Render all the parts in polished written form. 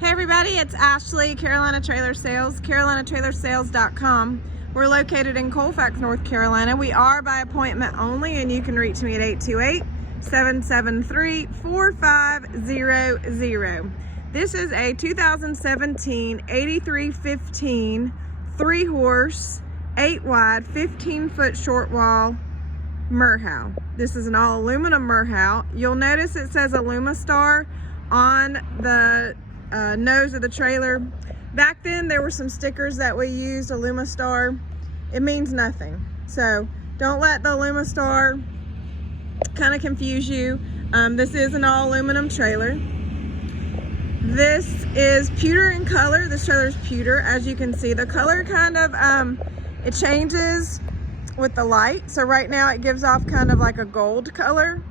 Hey everybody, it's Ashley, Carolina Trailer Sales, carolinatrailersales.com. We're located in Colfax, North Carolina. We are by appointment only, and you can reach me at 828-773-4500. This is a 2017 8315 3-horse, 8-wide, 15-foot short wall Merhow. This is an all aluminum Merhow. You'll notice it says Alumistar on the nose of the trailer. Back then there were some stickers that we used, Alumistar. It means nothing, so don't let the Alumistar kind of confuse you. This is an all aluminum trailer. This is pewter in color. This trailer is pewter. As you can see, the color kind of it changes with the light. So right now it gives off kind of like a gold color,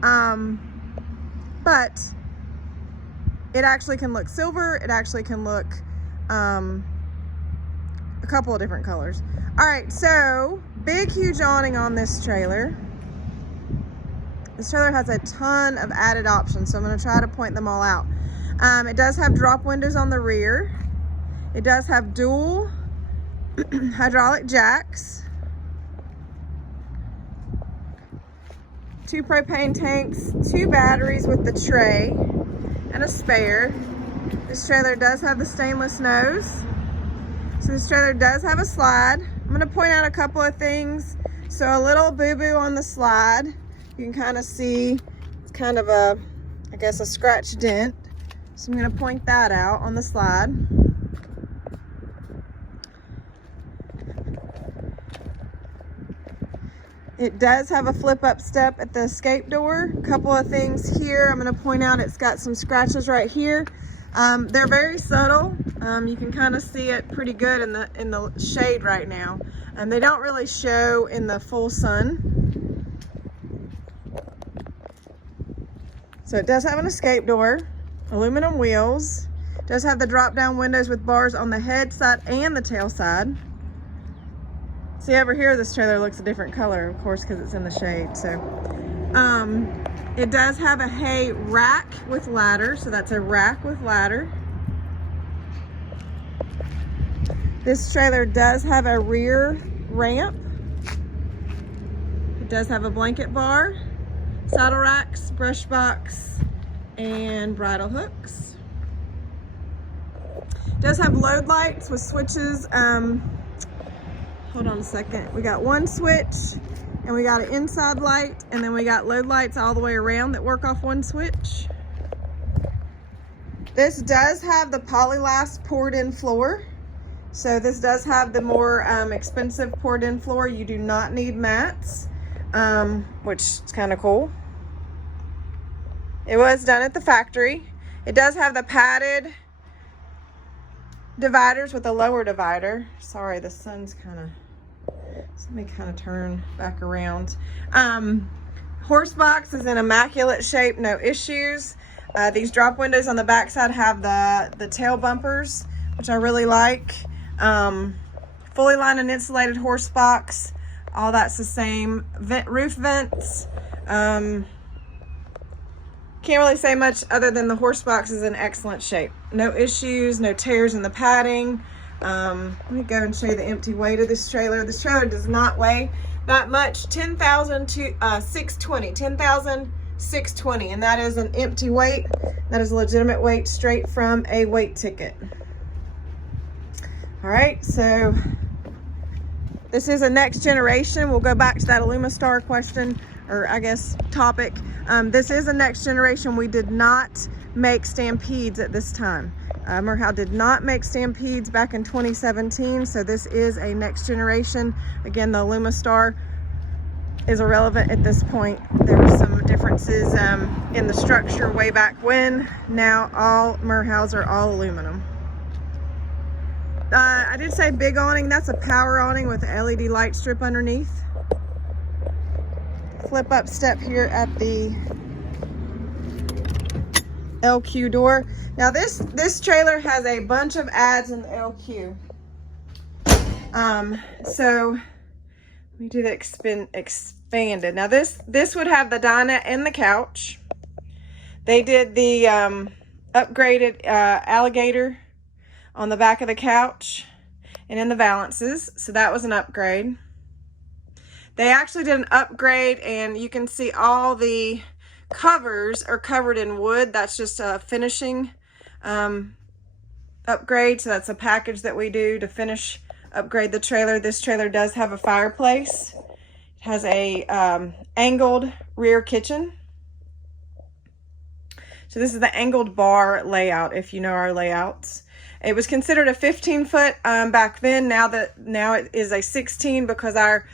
but it actually can look silver. It actually can look a couple of different colors. All right, so big, huge awning on this trailer. This trailer has a ton of added options, so I'm going to try to point them all out. It does have drop windows on the rear. It does have dual hydraulic jacks, 2 propane tanks, 2 batteries with the tray, and a spare. This trailer does have the stainless nose. So this trailer does have a slide. I'm going to point out a couple of things. So a little boo-boo on the slide. You can kind of see it's kind of a, I guess, a scratch dent. So I'm going to point that out on the slide. It does have a flip-up step at the escape door. A couple of things here. I'm going to point out it's got some scratches right here. They're very subtle. You can kind of see it pretty good in the shade right now. They don't really show in the full sun. So it does have an escape door, aluminum wheels. It does have the drop-down windows with bars on the head side and the tail side. See, over here this trailer looks a different color, of course, because it's in the shade. So it does have a hay rack with ladder, so that's a rack with ladder. This trailer does have a rear ramp. It does have a blanket bar, saddle racks, brush box, and bridle hooks. It does have load lights with switches. Hold on a second. We got one switch, and we got an inside light, and then we got load lights all the way around that work off one switch. This does have the polylast poured in floor. So this does have the more expensive poured in floor. You do not need mats, which is kind of cool. It was done at the factory. It does have the padded dividers with a lower divider. Sorry, the sun's kind of, let me kind of turn back around. Horse box is in immaculate shape, no issues. These drop windows on the back side have the tail bumpers, which I really like. Fully lined and insulated horse box, all that's the same. Roof vents. Can't really say much other than the horse box is in excellent shape. No issues, no tears in the padding. Let me go and show you the empty weight of this trailer. This trailer does not weigh that much. 10,620, and that is an empty weight. That is a legitimate weight straight from a weight ticket. All right, so this is a next generation. We'll go back to that Alumistar question, or I guess topic. This is a next generation. We did not make Stampedes at this time. Merhow did not make Stampedes back in 2017, so this is a next generation. Again, the Alumistar is irrelevant at this point. There were some differences in the structure way back when. Now all Merhows are all aluminum. I did say big awning. That's a power awning with an LED light strip underneath. Flip up step here at the LQ door. Now this trailer has a bunch of adds in the LQ. So let me do the expanded. Now this would have the dinette and the couch. They did the upgraded alligator on the back of the couch and in the valances. So that was an upgrade. They actually did an upgrade, and you can see all the covers are covered in wood. That's just a finishing upgrade. So that's a package that we do to upgrade the trailer. This trailer does have a fireplace. It has a angled rear kitchen. So this is the angled bar layout, if you know our layouts. It was considered a 15-foot back then. Now it is a 16 because our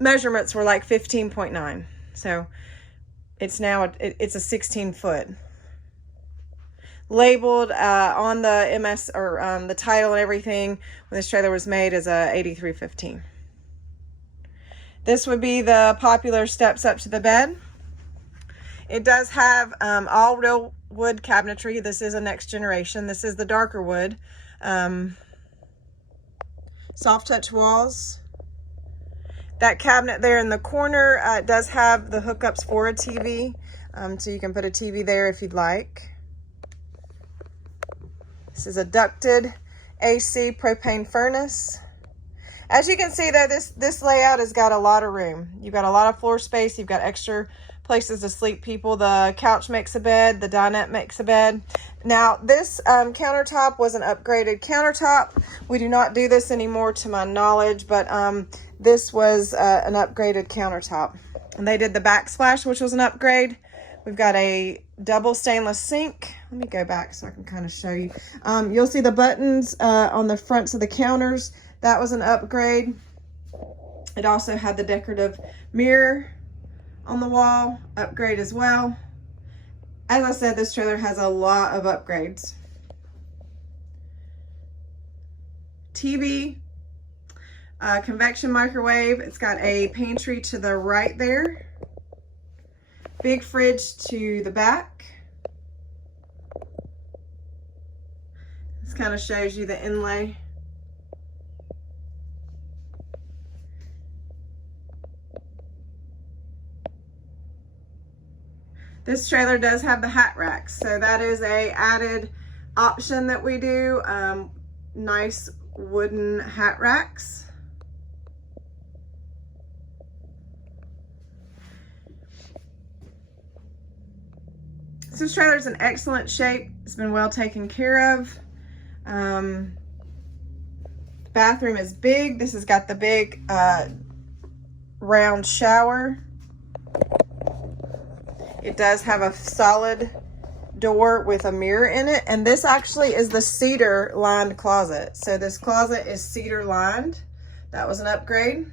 measurements were like 15.9. So it's now it's a 16-foot. Labeled on the MS or the title and everything when this trailer was made as a 8315. This would be the popular steps up to the bed. It does have all real wood cabinetry. This is a next generation. This is the darker wood. Soft touch walls. That cabinet there in the corner does have the hookups for a TV. So you can put a TV there if you'd like. This is a ducted AC propane furnace. As you can see though, this layout has got a lot of room. You've got a lot of floor space. You've got extra places to sleep people. The couch makes a bed. The dinette makes a bed. Now this countertop was an upgraded countertop. We do not do this anymore to my knowledge, but this was an upgraded countertop. And they did the backsplash, which was an upgrade. We've got a double stainless sink. Let me go back so I can kind of show you. You'll see the buttons on the fronts of the counters. That was an upgrade. It also had the decorative mirror on the wall, upgrade as well. As I said, this trailer has a lot of upgrades. TV, convection microwave. It's got a pantry to the right there. Big fridge to the back. This kind of shows you the inlay. This trailer does have the hat racks, so that is a added option that we do. Nice wooden hat racks. So this trailer is in excellent shape. It's been well taken care of. The bathroom is big. This has got the big round shower. It does have a solid door with a mirror in it. And this actually is the cedar lined closet. So this closet is cedar lined. That was an upgrade.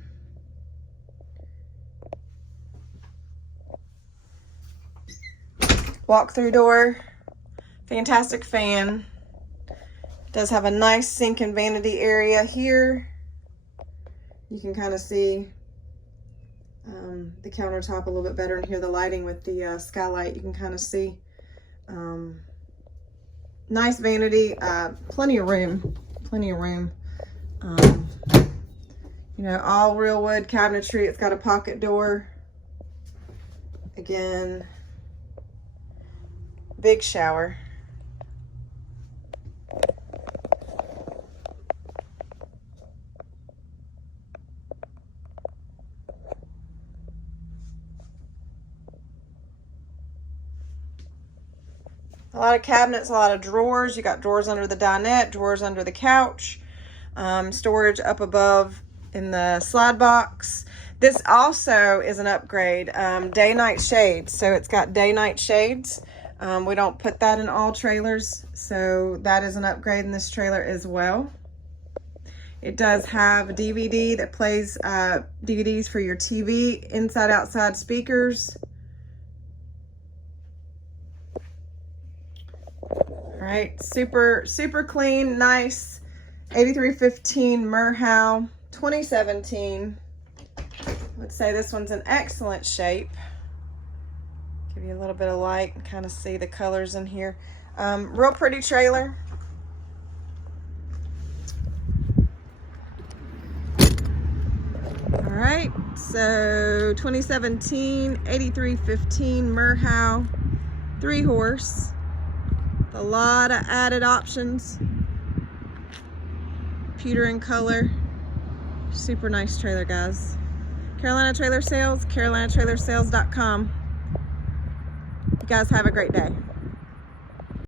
Walk-through door. Fantastic fan. Does have a nice sink and vanity area here. You can kind of see the countertop a little bit better, and here the lighting with the skylight, you can kind of see. Nice vanity, plenty of room. You know, all real wood cabinetry. It's got a pocket door. Again, big shower. A lot of cabinets, a lot of drawers. You got drawers under the dinette, drawers under the couch, storage up above in the slide box. This also is an upgrade, day-night shades. So it's got day-night shades. We don't put that in all trailers, so that is an upgrade in this trailer as well. It does have a DVD that plays DVDs for your TV, inside-outside speakers. All right, super clean, nice 8315 Merhow 2017. I would say this one's in excellent shape. Give you a little bit of light and kind of see the colors in here. Real pretty trailer. All right, so 2017 8315 Merhow 3-horse. A lot of added options. Pewter in color. Super nice trailer, guys. Carolina Trailer Sales, carolinatrailersales.com. You guys have a great day.